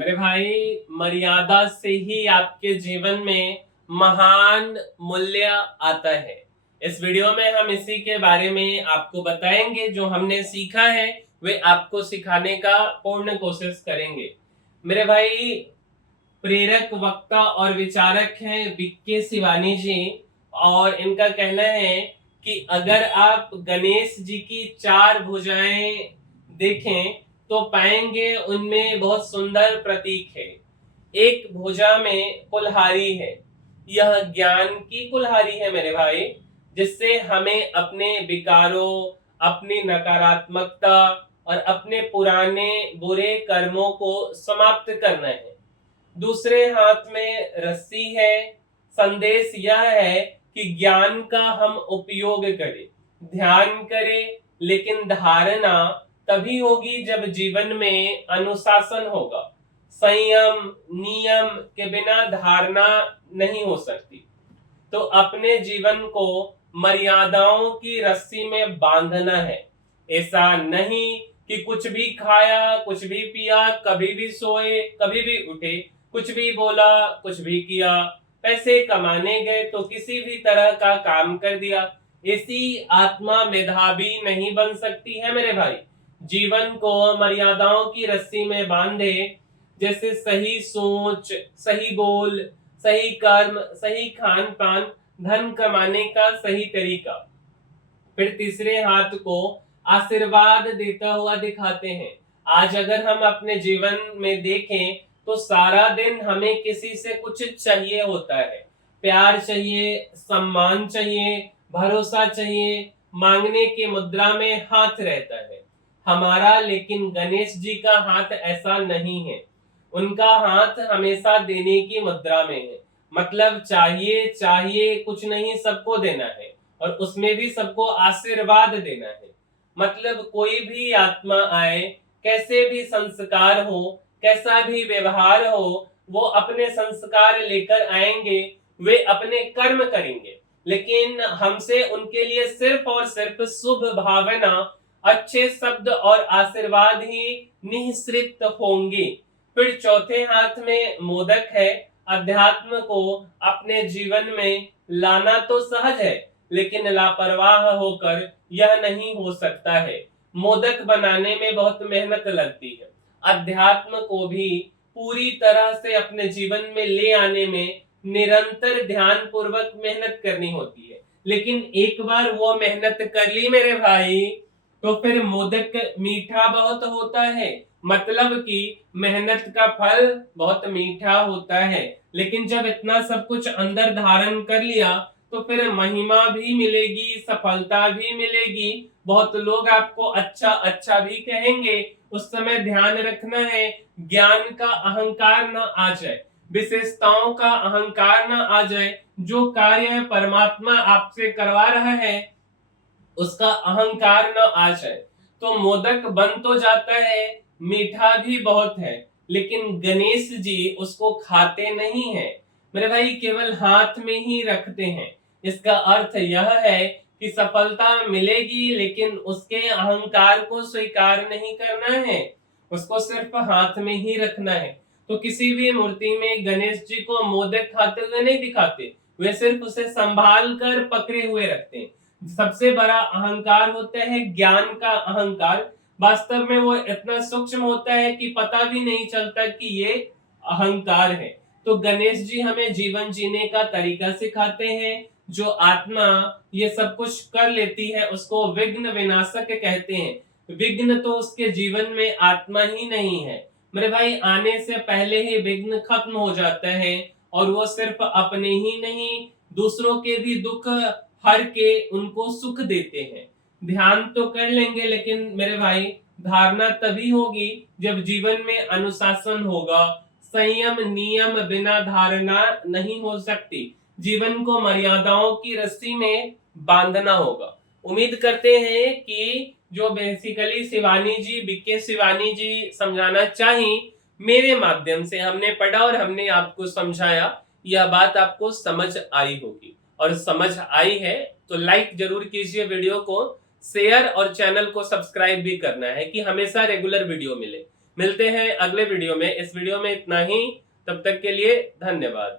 मेरे भाई, मर्यादा से ही आपके जीवन में महान मूल्य आता है। इस वीडियो में हम इसी के बारे में आपको बताएंगे। जो हमने सीखा है वे आपको सिखाने का पूर्ण कोशिश करेंगे। मेरे भाई, प्रेरक वक्ता और विचारक हैं बीके शिवानी जी। और इनका कहना है कि अगर आप गणेश जी की चार भुजाएं देखें तो पाएंगे उनमें बहुत सुंदर प्रतीक है। एक भुजा में कुल्हाड़ी है। यह ज्ञान की कुल्हाड़ी है मेरे भाई, जिससे हमें अपने विकारों, अपनी नकारात्मकता और अपने पुराने बुरे कर्मों को समाप्त करना है। दूसरे हाथ में रस्सी है। संदेश यह है कि ज्ञान का हम उपयोग करें, ध्यान करें, लेकिन धारणा तभी होगी जब जीवन में अनुशासन होगा। संयम नियम के बिना धारणा नहीं हो सकती। तो अपने जीवन को मर्यादाओं की रस्सी में बांधना है। ऐसा नहीं कि कुछ भी खाया, कुछ भी पिया, कभी भी सोए, कभी भी उठे, कुछ भी बोला, कुछ भी किया, पैसे कमाने गए तो किसी भी तरह का काम कर दिया। ऐसी आत्मा मेधावी नहीं बन सकती है मेरे भाई। जीवन को मर्यादाओं की रस्सी में बांधे, जैसे सही सोच, सही बोल, सही कर्म, सही खान पान, धन कमाने का सही तरीका। फिर तीसरे हाथ को आशीर्वाद देता हुआ दिखाते हैं। आज अगर हम अपने जीवन में देखें तो सारा दिन हमें किसी से कुछ चाहिए होता है। प्यार चाहिए, सम्मान चाहिए, भरोसा चाहिए, मांगने की मुद्रा में हाथ रहता है हमारा। लेकिन गणेश जी का हाथ ऐसा नहीं है। उनका हाथ हमेशा देने की मुद्रा में है। मतलब चाहिए चाहिए कुछ नहीं, सबको देना है, और उसमें भी सबको आशीर्वाद देना है। मतलब कोई भी आत्मा आए, कैसे भी संस्कार हो, कैसा भी व्यवहार हो, वो अपने संस्कार लेकर आएंगे, वे अपने कर्म करेंगे, लेकिन हमसे उनके लिए सिर्फ और सिर्फ शुभ भावना, अच्छे शब्द और आशीर्वाद ही निःसृत होंगे। फिर चौथे हाथ में मोदक है। अध्यात्म को अपने जीवन में लाना तो सहज है, लेकिन लापरवाह होकर यह नहीं हो सकता है। मोदक बनाने में बहुत मेहनत लगती है। अध्यात्म को भी पूरी तरह से अपने जीवन में ले आने में निरंतर ध्यान पूर्वक मेहनत करनी होती है। लेकिन एक बार वो मेहनत कर ली मेरे भाई, तो फिर मोदक मीठा बहुत होता है। मतलब कि मेहनत का फल बहुत मीठा होता है। लेकिन जब इतना सब कुछ अंदर धारण कर लिया तो फिर महिमा भी मिलेगी, सफलता भी मिलेगी, बहुत लोग आपको अच्छा अच्छा भी कहेंगे। उस समय ध्यान रखना है, ज्ञान का अहंकार ना आ जाए, विशेषताओं का अहंकार ना आ जाए। जो कार्य परमात्मा आपसे करवा रहा है उसका अहंकार न आ जाए। तो मोदक बन तो जाता है, मीठा भी बहुत है, लेकिन गणेश जी उसको खाते नहीं है मेरे भाई, केवल हाथ में ही रखते हैं। इसका अर्थ यह है कि सफलता मिलेगी, लेकिन उसके अहंकार को स्वीकार नहीं करना है, उसको सिर्फ हाथ में ही रखना है। तो किसी भी मूर्ति में गणेश जी को मोदक खाते हुए नहीं दिखाते, वे सिर्फ उसे संभाल कर पकड़े हुए रखते हैं। सबसे बड़ा अहंकार होता है ज्ञान का अहंकार। वास्तव में वो इतना सूक्ष्म होता है कि पता भी नहीं चलता कि ये अहंकार है। तो गणेश जी हमें जीवन जीने का तरीका सिखाते हैं। जो आत्मा ये सब कुछ कर लेती है उसको विघ्न विनाशक कहते हैं। विघ्न तो उसके जीवन में आत्मा ही नहीं है मेरे भाई, आने से पहले ही विघ्न खत्म हो जाता है। और वो सिर्फ अपने ही नहीं, दूसरों के भी दुख हर के उनको सुख देते हैं। ध्यान तो कर लेंगे, लेकिन मेरे भाई धारणा तभी होगी जब जीवन में अनुशासन होगा। संयम नियम बिना धारणा नहीं हो सकती। जीवन को मर्यादाओं की रस्सी में बांधना होगा। उम्मीद करते हैं कि जो बेसिकली शिवानी जी, बीके शिवानी जी समझाना चाही, मेरे माध्यम से हमने पढ़ा और हमने आपको समझाया, यह बात आपको समझ आई होगी। और समझ आई है तो लाइक जरूर कीजिए वीडियो को, शेयर और चैनल को सब्सक्राइब भी करना है कि हमेशा रेगुलर वीडियो मिले। मिलते हैं अगले वीडियो में। इस वीडियो में इतना ही, तब तक के लिए धन्यवाद।